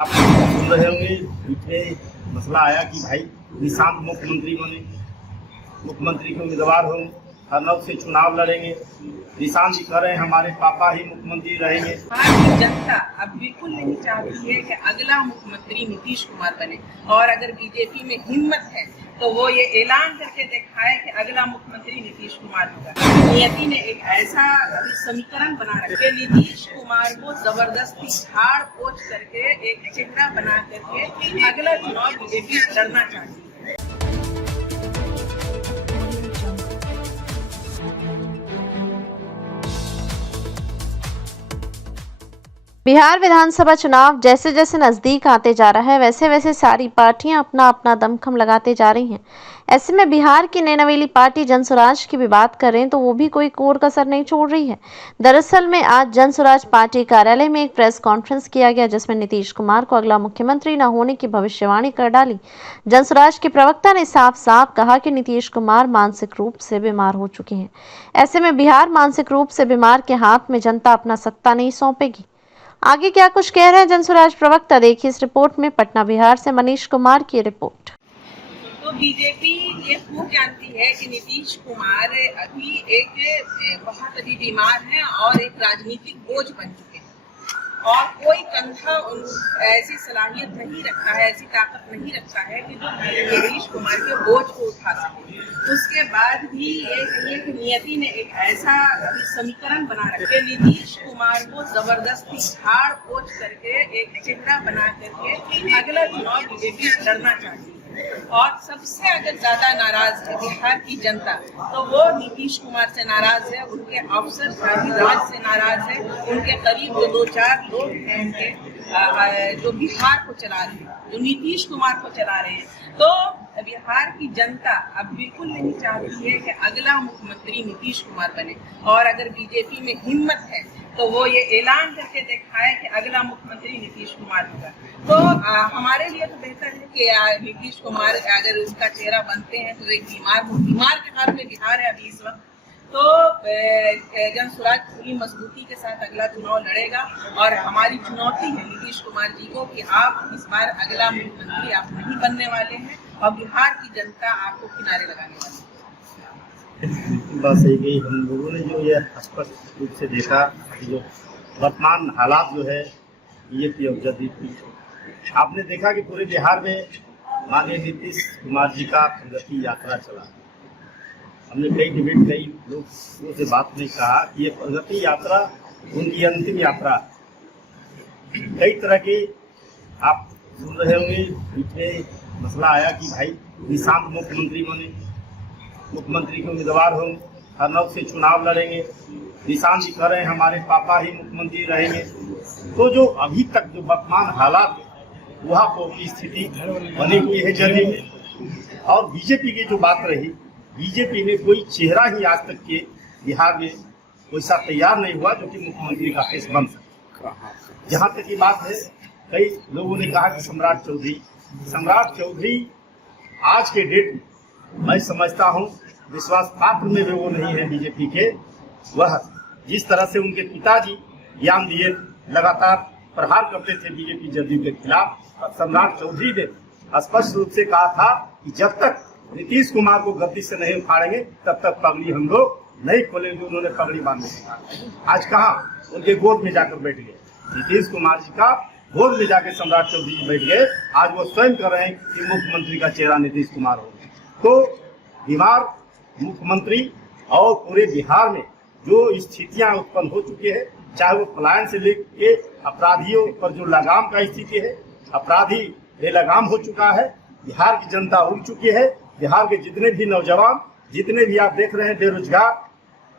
आप सुन रहे होंगे पीछे मसला आया कि भाई निशांत मुख्यमंत्री बने, मुख्यमंत्री के उम्मीदवार हों, हरनौत से चुनाव लड़ेंगे। निशांत जी कह रहे हैं हमारे पापा ही मुख्यमंत्री रहेंगे। भारतीय जनता अब बिल्कुल नहीं चाहती है कि अगला मुख्यमंत्री नीतीश कुमार बने, और अगर बीजेपी में हिम्मत है तो वो ये ऐलान करके दिखाए कि अगला मुख्यमंत्री नीतीश कुमार होगा। नियति ने एक ऐसा समीकरण बना रखे, नीतीश कुमार को जबरदस्ती झाड़ पोछ करके एक चेहरा बना करके अगला चुनाव बीजेपी लड़ना चाहती है। बिहार विधानसभा चुनाव जैसे जैसे नजदीक आते जा रहा है, वैसे वैसे सारी पार्टियां अपना अपना दमखम लगाते जा रही हैं। ऐसे में बिहार की नई पार्टी जनसुराज की भी बात करें तो वो भी कोई कोर कसर नहीं छोड़ रही है। दरअसल में आज जनसुराज पार्टी कार्यालय में एक प्रेस कॉन्फ्रेंस किया गया, जिसमें नीतीश कुमार को अगला मुख्यमंत्री न होने की भविष्यवाणी कर डाली। जनसुराज के प्रवक्ता ने साफ साफ कहा कि नीतीश कुमार मानसिक रूप से बीमार हो चुके हैं। ऐसे में बिहार मानसिक रूप से बीमार के हाथ में जनता अपना सत्ता नहीं सौंपेगी। आगे क्या कुछ कह रहे हैं जनसुराज प्रवक्ता, देखिए इस रिपोर्ट में। पटना बिहार से मनीष कुमार की रिपोर्ट। तो बीजेपी ये खूब जानती है कि नीतीश कुमार अभी बहुत बीमार हैं और एक राजनीतिक बोझ बन चुके हैं, और कोई कंधा ऐसी सलाहियत नहीं रखता है, ऐसी ताकत नहीं रखता है कि जो नीतीश कुमार के बोझ को उठा सके। उसके बाद भी एक नियति ने एक ऐसा समीकरण बना रखे, नीतीश कुमार को जबरदस्ती झाड़ पोछ करके एक चेहरा बना करके अगला चुनाव बीजेपी लड़ना चाहती है। और सबसे अगर ज्यादा नाराज है बिहार की जनता, तो वो नीतीश कुमार से नाराज है, उनके अफसर राज से नाराज है, उनके करीब जो 2-4 लोग हैं उनके जो बिहार को चला रहे हैं, जो नीतीश कुमार को चला रहे हैं। तो बिहार की जनता अब बिल्कुल नहीं चाहती है कि अगला मुख्यमंत्री नीतीश कुमार बने, और अगर बीजेपी में हिम्मत है तो वो ये ऐलान करके दिखाए कि अगला मुख्यमंत्री नीतीश कुमार होगा। तो हमारे लिए तो बेहतर है कि नीतीश कुमार अगर उसका चेहरा बनते हैं तो एक बीमार के हाथ में बिहार है अभी इस वक्त। तो जनसुराज पूरी मजबूती के साथ अगला चुनाव लड़ेगा, और हमारी चुनौती है नीतीश कुमार जी को कि आप इस बार अगला मुख्यमंत्री आप नहीं बनने वाले हैं, और बिहार की जनता आपको किनारे लगाने वाली है। बात सही गई। हम लोगों ने जो ये स्पष्ट रूप से देखा कि जो वर्तमान हालात जो है ये आपने देखा कि पूरे बिहार में माननीय नीतीश कुमार जी का प्रगति यात्रा चला। हमने कई लोगों से बात में कहा कि ये प्रगति यात्रा उनकी अंतिम यात्रा। कई तरह की आप सुन रहे होंगे पीछे मसला आया कि भाई निशांत मुख्यमंत्री बने, मुख्यमंत्री के उम्मीदवार हों, हरनौत से चुनाव लड़ेंगे। निशांत जी कह रहे हैं हमारे पापा ही मुख्यमंत्री रहेंगे। तो जो अभी तक जो वर्तमान हालात वहाँ की स्थिति बनी हुई है जदयू में। और बीजेपी की जो बात रही, बीजेपी में कोई चेहरा ही आज तक के बिहार में वैसा तैयार नहीं हुआ जो कि मुख्यमंत्री का फेस बन सके। जहाँ तक की बात है, कई लोगों ने कहा कि सम्राट चौधरी आज के डेट में मैं समझता हूँ विश्वास पात्र में वो नहीं है बीजेपी के। वह जिस तरह से उनके पिताजी ज्ञान दिए लगातार प्रहार करते थे बीजेपी जदयू के खिलाफ, सम्राट चौधरी ने स्पष्ट रूप से कहा था कि जब तक नीतीश कुमार को गद्दी से नहीं उखाड़ेंगे तब तक पगड़ी हम लोग नहीं खोलेंगे। उन्होंने पगड़ी बांधने के कहा। आज कहाँ उनके गोद में जाकर बैठ गए, नीतीश कुमार जी का गोद में जाकर सम्राट चौधरी जी बैठ गए। आज वो स्वयं कर रहे हैं कि मुख्यमंत्री का चेहरा नीतीश कुमार हो। तो बिहार मुख्यमंत्री और पूरे बिहार में जो स्थितियां उत्पन्न हो चुकी है, चाहे वो पलायन से लेके अपराधियों पर जो लगाम का स्थिति है, अपराधी बेलगाम हो चुका है, बिहार की जनता उड़ चुकी है। बिहार के जितने भी नौजवान, जितने भी आप देख रहे हैं बेरोजगार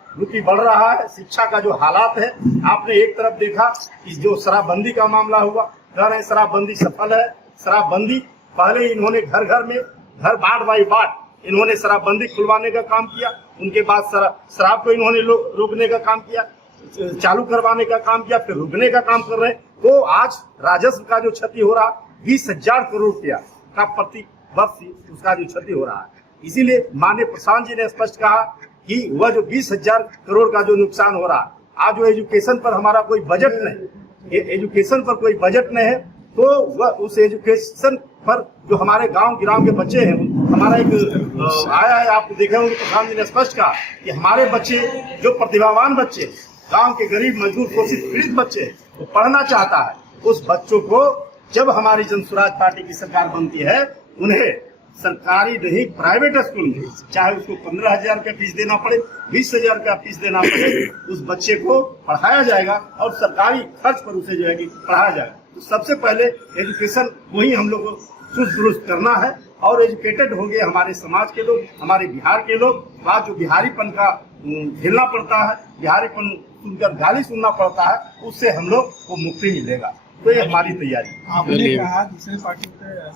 रुपी बढ़ रहा है, शिक्षा का जो हालात है, आपने एक तरफ देखा कि जो शराबबंदी का मामला हुआ, कह रहे हैं शराबबंदी सफल है। शराबबंदी पहले इन्होंने घर घर में घर बाट बाई बाट इन्होंने शराबबंदी खुलवाने का काम किया, उनके बाद शराब को इन्होंने रोकने का काम किया, चालू करवाने का काम किया, फिर रुकने का काम कर रहे हैं। तो आज राजस्व का जो क्षति हो रहा 20,000 करोड़ रुपया का प्रति वर्ष उसका जो क्षति हो रहा है। इसीलिए माननीय प्रशांत जी ने स्पष्ट कहा कि वह जो 20,000 करोड़ का जो नुकसान हो रहा, आज जो एजुकेशन पर हमारा कोई बजट नहीं, एजुकेशन पर कोई बजट नहीं है, तो वह उस एजुकेशन पर जो हमारे गांव गिराव के बच्चे हैं, हमारा एक आया है, आप देखे होंगे प्रधान जी ने स्पष्ट कहा कि हमारे बच्चे जो प्रतिभावान बच्चे, गांव के गरीब मजदूर शोषित पीड़ित बच्चे वो पढ़ना चाहता है, उस बच्चों को जब हमारी जनसुराज पार्टी की सरकार बनती है, उन्हें सरकारी नहीं प्राइवेट स्कूल में, चाहे उसको 15,000 का फीस देना पड़े, 20,000 का फीस देना पड़े, उस बच्चे को पढ़ाया जाएगा और सरकारी खर्च पर उसे जो है कि पढ़ाया जाएगा। तो सबसे पहले एजुकेशन को ही हम लोग को चुस्त दुरुस्त करना है और एजुकेटेड होंगे हमारे समाज के लोग, हमारे बिहार के लोग। बात जो बिहारीपन का झेलना पड़ता है, बिहारीपन सुनकर गाली सुनना पड़ता है, उससे हम लोग को मुक्ति मिलेगा। तो ये हमारी तैयारी। आपने कहा दूसरे पार्टियों के